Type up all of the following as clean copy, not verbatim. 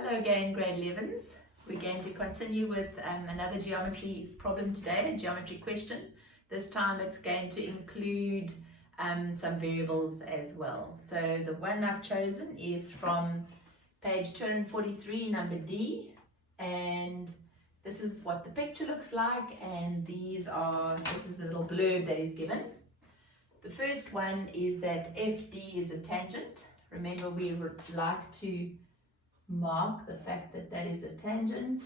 Hello again, grade 11s. We're going to continue with another geometry problem today, a geometry question. This time it's going to include some variables as well. So the one I've chosen is from page 243, number D, and this is what the picture looks like, and this is the little blurb that is given. The first one is that FD is a tangent. Remember, we would like to mark the fact that that is a tangent.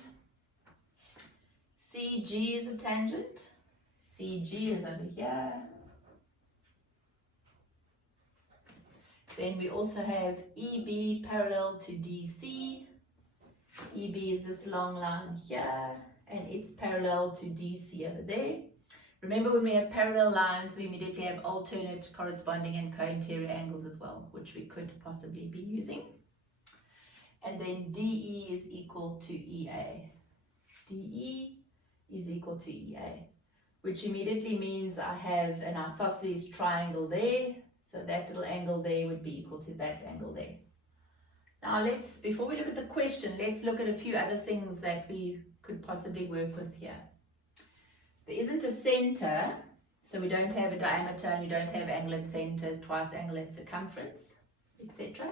CG is a tangent. CG is over here. Then we also have EB parallel to DC. EB is this long line here, and it's parallel to DC over there. Remember, when we have parallel lines, we immediately have alternate, corresponding, and co-interior angles as well, which we could possibly be using. And then DE is equal to EA. DE is equal to EA, which immediately means I have an isosceles triangle there. So that little angle there would be equal to that angle there. Now before we look at the question, let's look at a few other things that we could possibly work with here. There isn't a center, so we don't have a diameter, and we don't have angle and center as twice angle and circumference, etc.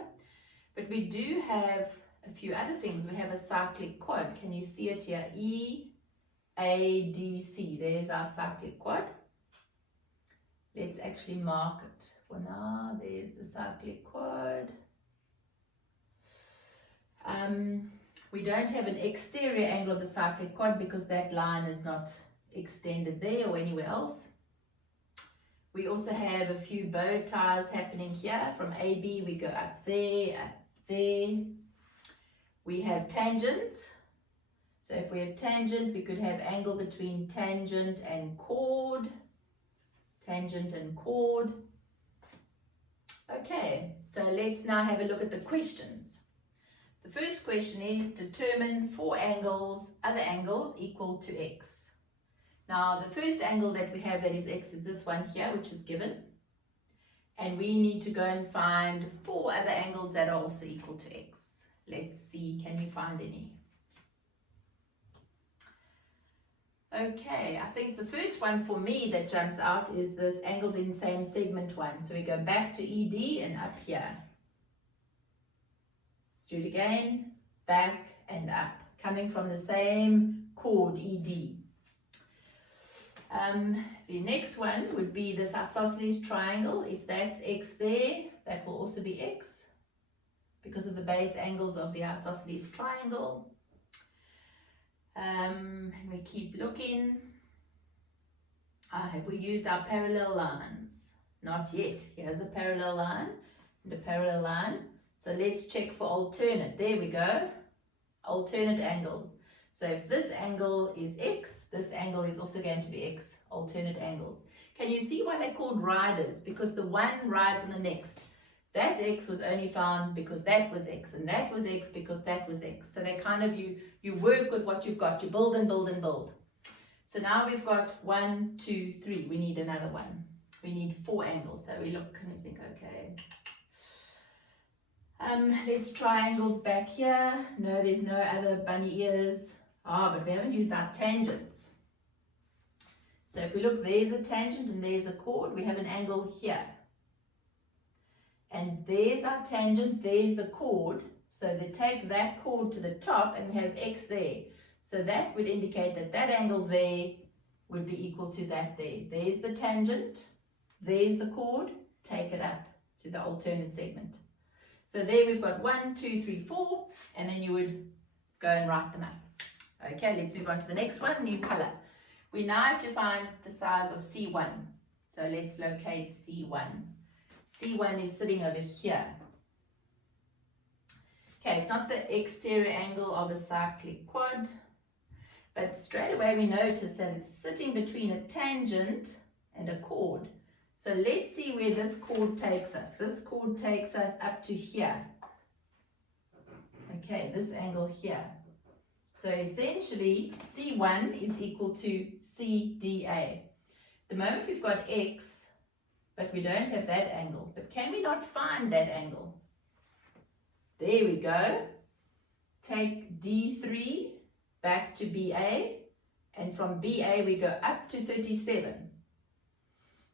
But we do have a few other things. We have a cyclic quad. Can you see it here? EADC. There's our cyclic quad. Let's actually mark it for now. There's the cyclic quad. We don't have an exterior angle of the cyclic quad because that line is not extended there or anywhere else. We also have a few bow ties happening here. From AB we go up there, up there. We have tangents. So if we have tangent, we could have angle between tangent and chord. Tangent and chord. Okay, so let's now have a look at the questions. The first question is determine four angles, other angles equal to x. Now the first angle that we have that is x is this one here, which is given. And we need to go and find four other angles that are also equal to x. Let's see, can you find any? Okay, I think the first one for me that jumps out is this angles in same segment one. So we go back to ED and up here. Let's do it again, back and up, coming from the same chord ED. The next one would be this isosceles triangle. If that's x there, that will also be x because of the base angles of the isosceles triangle. And we keep looking. Have we used our parallel lines? Not yet. Here's a parallel line and a parallel line. So let's check for alternate. There we go. Alternate angles. So if this angle is x, this angle is also going to be x, alternate angles. Can you see why they're called riders? Because the one rides on the next. That x was only found because that was x, and that was x because that was x. So they kind of, you work with what you've got. You build and build and build. So now we've got 1, 2, 3. We need another one. We need four angles. So we look and we think, okay. Let's triangles back here. No, there's no other bunny ears. But we haven't used our tangents. So if we look, there's a tangent and there's a chord. We have an angle here. And there's our tangent, there's the chord. So they take that chord to the top and we have x there. So that would indicate that that angle there would be equal to that there. There's the tangent, there's the chord, take it up to the alternate segment. So there we've got 1, 2, 3, 4, and then you would go and write them up. Okay, let's move on to the next one, new color. We now have to find the size of C1. So let's locate C1. C1 is sitting over here. Okay, it's not the exterior angle of a cyclic quad, but straight away we notice that it's sitting between a tangent and a chord. So let's see where this chord takes us. This chord takes us up to here. Okay, this angle here. So essentially, C1 is equal to CDA. The moment we've got x, but we don't have that angle. But can we not find that angle? There we go. take D3 back to BA, and from BA we go up to 37.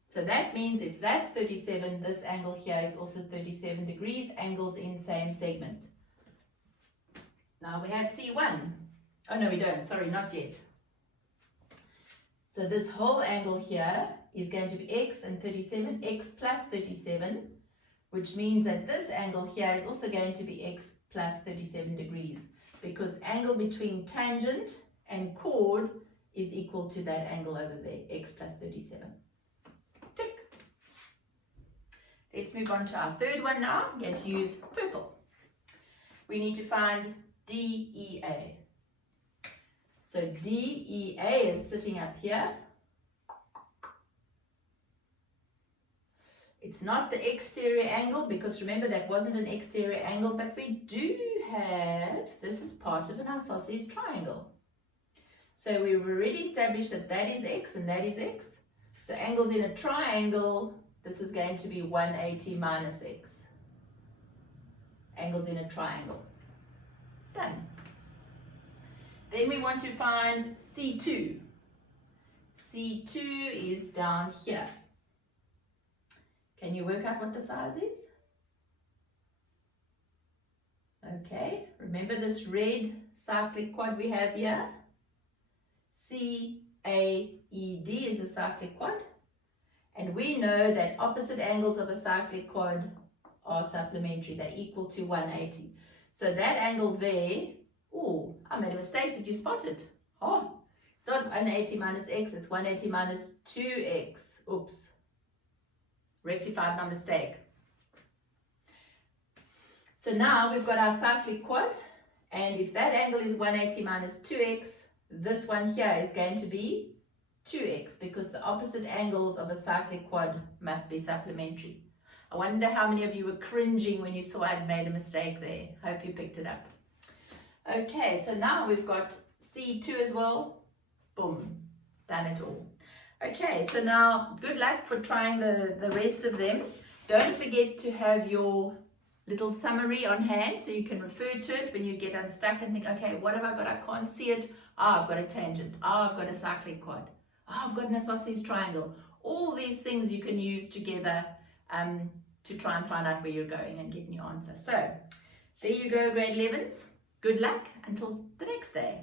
So that means if that's 37, this angle here is also 37 degrees, angles in same segment. Now we have C1. Oh no, we don't, sorry, not yet. So this whole angle here is going to be x and 37, x plus 37, which means that this angle here is also going to be x plus 37 degrees, because angle between tangent and chord is equal to that angle over there, x plus 37. Tick. Let's move on to our third one now. I'm going to use purple. We need to find DEA. So DEA is sitting up here. It's not the exterior angle, because remember that wasn't an exterior angle, but we do have, this is part of an isosceles triangle. So we've already established that that is x and that is x. So angles in a triangle, this is going to be 180 minus x. Angles in a triangle. Done. Then we want to find C2. C2 is down here. Can you work out what the size is? Okay, remember this red cyclic quad we have here? CAED is a cyclic quad. And we know that opposite angles of a cyclic quad are supplementary. They're equal to 180. So that angle there, oh, I made a mistake. Did you spot it? Oh, it's not 180 minus x, it's 180 minus 2x. Oops. Rectified my mistake. So now we've got our cyclic quad, and if that angle is 180 minus 2x, this one here is going to be 2x, because the opposite angles of a cyclic quad must be supplementary. I wonder how many of you were cringing when you saw I'd made a mistake there. Hope you picked it up. Okay, so now we've got C2 as well. Boom, done it all. Okay, so now good luck for trying the rest of them. Don't forget to have your little summary on hand so you can refer to it when you get unstuck and think, okay, what have I got? I can't see it. Oh, I've got a tangent. Oh, I've got a cyclic quad. Oh, I've got an isosceles triangle. All these things you can use together to try and find out where you're going and get your answer. So there you go, grade 11s. Good luck until the next day.